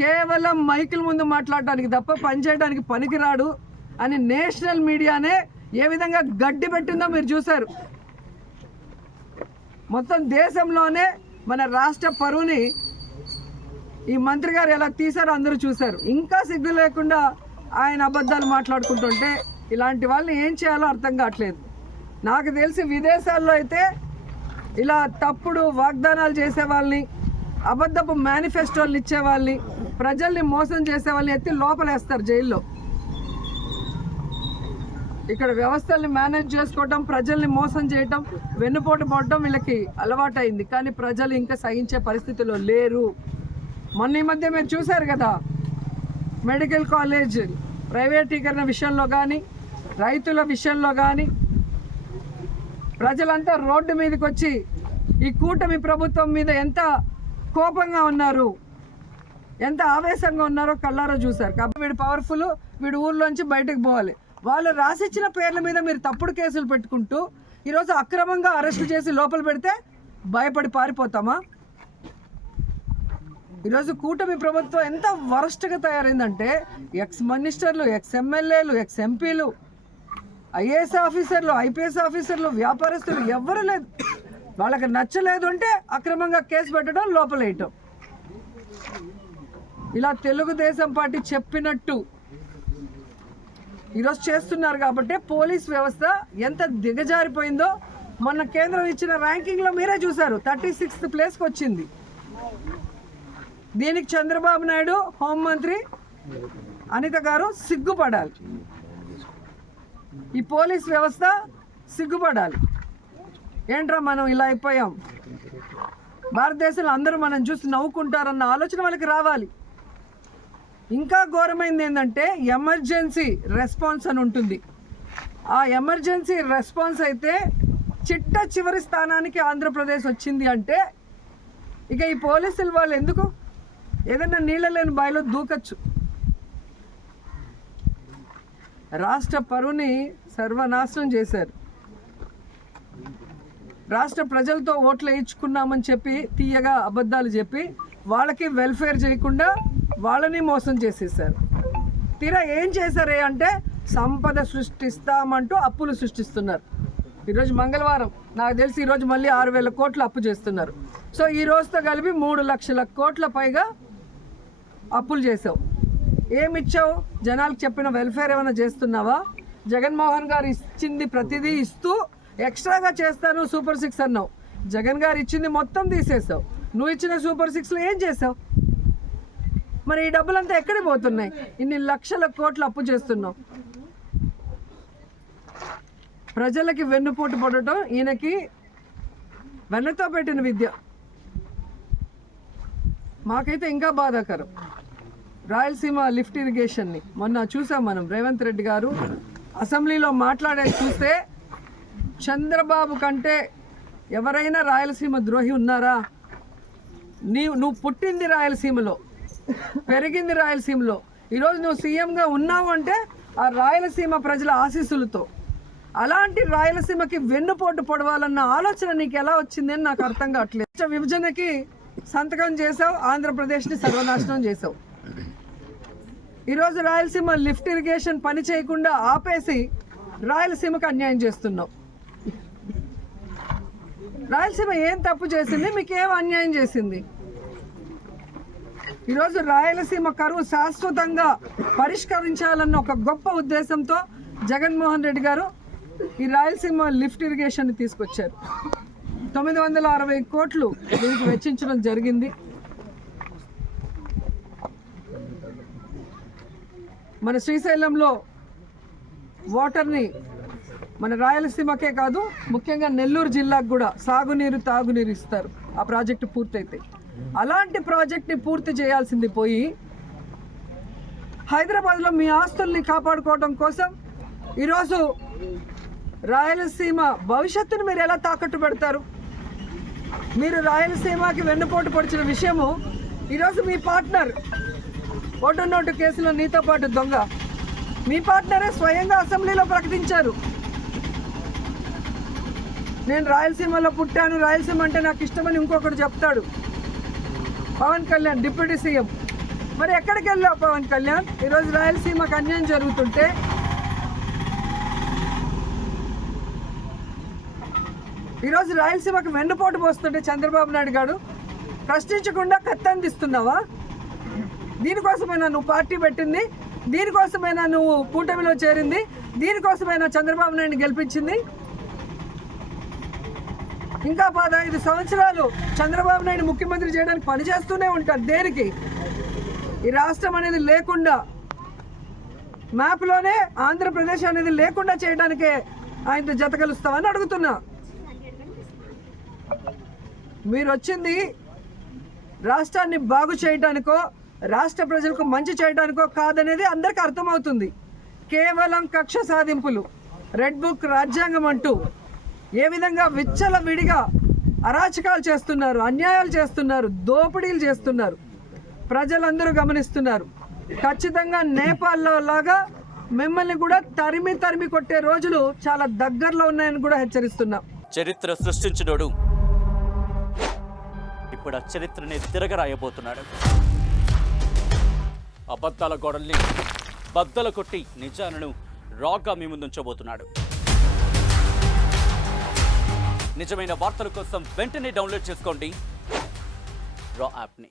కేవలం మైకుల ముందు మాట్లాడడానికి తప్ప పనిచేయడానికి పనికిరాడు అని నేషనల్ మీడియానే ఏ విధంగా గడ్డి పెట్టిందో మీరు చూశారు. మొత్తం దేశంలోనే మన రాష్ట్ర పరువుని ఈ మంత్రి గారు ఎలా తీశారో అందరూ చూశారు. ఇంకా సిగ్గు లేకుండా ఆయన అబద్ధాలు మాట్లాడుకుంటుంటే ఇలాంటి వాళ్ళని ఏం చేయాలో అర్థం కావట్లేదు. నాకు తెలిసి విదేశాల్లో అయితే ఇలా తప్పుడు వాగ్దానాలు చేసే వాళ్ళని, అబద్ధపు మేనిఫెస్టోలు ఇచ్చే వాళ్ళని, ప్రజల్ని మోసం చేసే వాళ్ళని ఎత్తి లోపలేస్తారు జైల్లో. ఇక్కడ వ్యవస్థల్ని మేనేజ్ చేసుకోవటం, ప్రజల్ని మోసం చేయటం, వెన్నుపోటు పడటం వీళ్ళకి అలవాటైంది. కానీ ప్రజలు ఇంకా సహించే పరిస్థితిలో లేరు. మొన్న ఈ మధ్య మీరు చూశారు కదా, మెడికల్ కాలేజ్ ప్రైవేటీకరణ విషయంలో కానీ, రైతుల విషయంలో కానీ ప్రజలంతా రోడ్డు మీదకి వచ్చి ఈ కూటమి ప్రభుత్వం మీద ఎంత కోపంగా ఉన్నారు, ఎంత ఆవేశంగా ఉన్నారో కళ్ళారో చూశారు. కాబట్టి వీడు పవర్ఫుల్, వీడు ఊర్లోంచి బయటకు పోవాలి. వాళ్ళు రాసిచ్చిన పేర్ల మీద మీరు తప్పుడు కేసులు పెట్టుకుంటూ ఈరోజు అక్రమంగా అరెస్టు చేసి లోపల పెడితే భయపడి పారిపోతామా? ఈరోజు కూటమి ప్రభుత్వం ఎంత వరస్ట్గా తయారైందంటే ఎక్స్ మినిస్టర్లు, ఎక్స్ ఎమ్మెల్యేలు, ఎక్స్ ఎంపీలు, ఐఏఎస్ ఆఫీసర్లు, ఐపీఎస్ ఆఫీసర్లు, వ్యాపారస్తులు ఎవ్వరూ లేదు. వాళ్ళకి నచ్చలేదు అంటే అక్రమంగా కేసు పెట్టడం, లోపలేయటం. ఇలా తెలుగుదేశం పార్టీ చెప్పినట్టు ఈరోజు చేస్తున్నారు. కాబట్టి పోలీస్ వ్యవస్థ ఎంత దిగజారిపోయిందో మొన్న కేంద్రం ఇచ్చిన ర్యాంకింగ్లో మీరే చూశారు. 36th ప్లేస్కి వచ్చింది. దీనికి చంద్రబాబు నాయుడు, హోంమంత్రి అనిత గారు సిగ్గుపడాలి. ఈ పోలీస్ వ్యవస్థ సిగ్గుపడాలి. ఏంట్రా మనం ఇలా అయిపోయాం, భారతదేశంలో అందరూ మనం చూసి నవ్వుకుంటారన్న ఆలోచన వాళ్ళకి రావాలి. ఇంకా ఘోరమైంది ఏంటంటే ఎమర్జెన్సీ రెస్పాన్స్ అని ఉంటుంది. ఆ ఎమర్జెన్సీ రెస్పాన్స్ అయితే చిట్ట చివరి స్థానానికి ఆంధ్రప్రదేశ్ వచ్చింది అంటే ఇక ఈ పోలీసులు వాళ్ళు ఎందుకు ఏదైనా నీళ్ళ లేని బావిలో దూకచ్చు. రాష్ట్ర పరువుని సర్వనాశనం చేశారు. రాష్ట్ర ప్రజలతో ఓట్లు వేయించుకున్నామని చెప్పి తీయగా అబద్ధాలు చెప్పి వాళ్ళకి వెల్ఫేర్ చేయకుండా వాళ్ళని మోసం చేసేసారు. తీరా ఏం చేశారే అంటే సంపద సృష్టిస్తామంటూ అప్పులు సృష్టిస్తున్నారు. ఈరోజు మంగళవారం నాకు తెలిసి ఈరోజు మళ్ళీ 6,000 కోట్లు అప్పు చేస్తున్నారు. సో ఈ రోజుతో కలిపి 3 లక్షల కోట్ల పైగా అప్పులు చేసావు. ఏమిచ్చావు? జనాలకు చెప్పిన వెల్ఫేర్ ఏమైనా చేస్తున్నావా? జగన్మోహన్ గారు ఇచ్చింది ప్రతిదీ ఇస్తూ ఎక్స్ట్రాగా చేస్తాను సూపర్ 6 అన్నావు. జగన్ గారు ఇచ్చింది మొత్తం తీసేసావు. నువ్వు ఇచ్చిన సూపర్ 6లో ఏం చేసావు? మరి ఈ డబ్బులంతా ఎక్కడికి పోతున్నాయి? ఇన్ని లక్షల కోట్లు అప్పు చేస్తున్నావు. ప్రజలకి వెన్నుపోటు పడటం ఈయనకి వెన్నతో పెట్టిన విద్య. మాకైతే ఇంకా బాధాకరం. రాయలసీమ లిఫ్ట్ ఇరిగేషన్ని మొన్న చూసాం మనం. రేవంత్ రెడ్డి గారు అసెంబ్లీలో మాట్లాడేది చూస్తే చంద్రబాబు కంటే ఎవరైనా రాయలసీమ ద్రోహి ఉన్నారా? నువ్వు పుట్టింది రాయలసీమలో, పెరిగింది రాయలసీమలో. ఈరోజు నువ్వు సీఎంగా ఉన్నావు అంటే ఆ రాయలసీమ ప్రజల ఆశీస్సులతో. అలాంటి రాయలసీమకి వెన్నుపోటు పొడవాలన్న ఆలోచన నీకు ఎలా వచ్చిందని నాకు అర్థం కావట్లేదు. విభజనకి సంతకం చేసావు, ఆంధ్రప్రదేశ్ని సర్వనాశనం చేసావు. ఈరోజు రాయలసీమ లిఫ్ట్ ఇరిగేషన్ పని చేయకుండా ఆపేసి రాయలసీమకు అన్యాయం చేస్తున్నావు. రాయలసీమ ఏం తప్పు చేసింది? మీకేం అన్యాయం చేసింది? ఈరోజు రాయలసీమ కరువు శాశ్వతంగా పరిష్కరించాలన్న ఒక గొప్ప ఉద్దేశంతో జగన్మోహన్ రెడ్డి గారు ఈ రాయలసీమ లిఫ్ట్ ఇరిగేషన్ తీసుకొచ్చారు. 960 కోట్లు దీనికి వెచ్చించడం జరిగింది. మన శ్రీశైలంలో వాటర్ని మన రాయలసీమకే కాదు, ముఖ్యంగా నెల్లూరు జిల్లాకు కూడా సాగునీరు, తాగునీరు ఇస్తారు ఆ ప్రాజెక్టు పూర్తయితే. అలాంటి ప్రాజెక్ట్ని పూర్తి చేయాల్సింది పోయి హైదరాబాద్లో మీ ఆస్తుల్ని కాపాడుకోవడం కోసం ఈరోజు రాయలసీమ భవిష్యత్తును మీరు ఎలా తాకట్టు పెడతారు? మీరు రాయలసీమకి వెన్నుపోటు పొడిచిన విషయము ఈరోజు మీ పార్ట్నర్ ఓటు నోటు కేసులో నీతో పాటు దొంగ మీ పార్ట్నరే స్వయంగా అసెంబ్లీలో ప్రకటించారు. నేను రాయలసీమలో పుట్టాను, రాయలసీమ అంటే నాకు ఇష్టమని ఇంకొకటి చెప్తాడు. పవన్ కళ్యాణ్ డిప్యూటీ సీఎం మరి ఎక్కడికి వెళ్ళావు పవన్ కళ్యాణ్? ఈరోజు రాయలసీమకు అన్యాయం జరుగుతుంటే ఈరోజు రాయలసీమకు వెన్నుపోటు పోస్తుంటే చంద్రబాబు నాయుడు గారు ప్రశ్నించకుండా కత్తందిస్తున్నావా? దీనికోసమైనా నువ్వు పార్టీ పెట్టింది? దీనికోసమైనా నువ్వు కూటమిలో చేరింది? దీనికోసమైనా చంద్రబాబు నాయుడిని గెలిపించింది? ఇంకా 15 సంవత్సరాలు చంద్రబాబు నాయుడు ముఖ్యమంత్రి చేయడానికి పనిచేస్తూనే ఉంటారు. దేనికి? ఈ రాష్ట్రం అనేది లేకుండా, మ్యాప్లోనే ఆంధ్రప్రదేశ్ అనేది లేకుండా చేయడానికే ఆయనతో జత కలుస్తామని అడుగుతున్నా. మీరు వచ్చింది రాష్ట్రాన్ని బాగు చేయడానికో, రాష్ట్ర ప్రజలకు మంచి చేయడానికో కాదనేది అందరికీ అర్థమవుతుంది. కేవలం కక్ష సాధింపులు, రెడ్ బుక్ రాజ్యాంగం అంటూ ఏ విధంగా విచ్చలవిడిగా అరాచకాలు చేస్తున్నారు, అన్యాయాలు చేస్తున్నారు, దోపిడీలు చేస్తున్నారు, ప్రజలందరూ గమనిస్తున్నారు. ఖచ్చితంగా నేపాల్లో లాగా మిమ్మల్ని కూడా తరిమి కొట్టే రోజులు చాలా దగ్గరలో ఉన్నాయని కూడా హెచ్చరిస్తున్నాం. చరిత్ర సృష్టించినోడు ఇప్పుడు ఆ చరిత్రని తిరగరాయబోతున్నాడు. అబద్ధాల గోడల్ని బద్దలు కొట్టి నిజాలను రాగా మీ ముందుంచబోతున్నాడు. నిజమైన వార్తల కోసం వెంటనే డౌన్లోడ్ చేసుకోండి రా యాప్ని.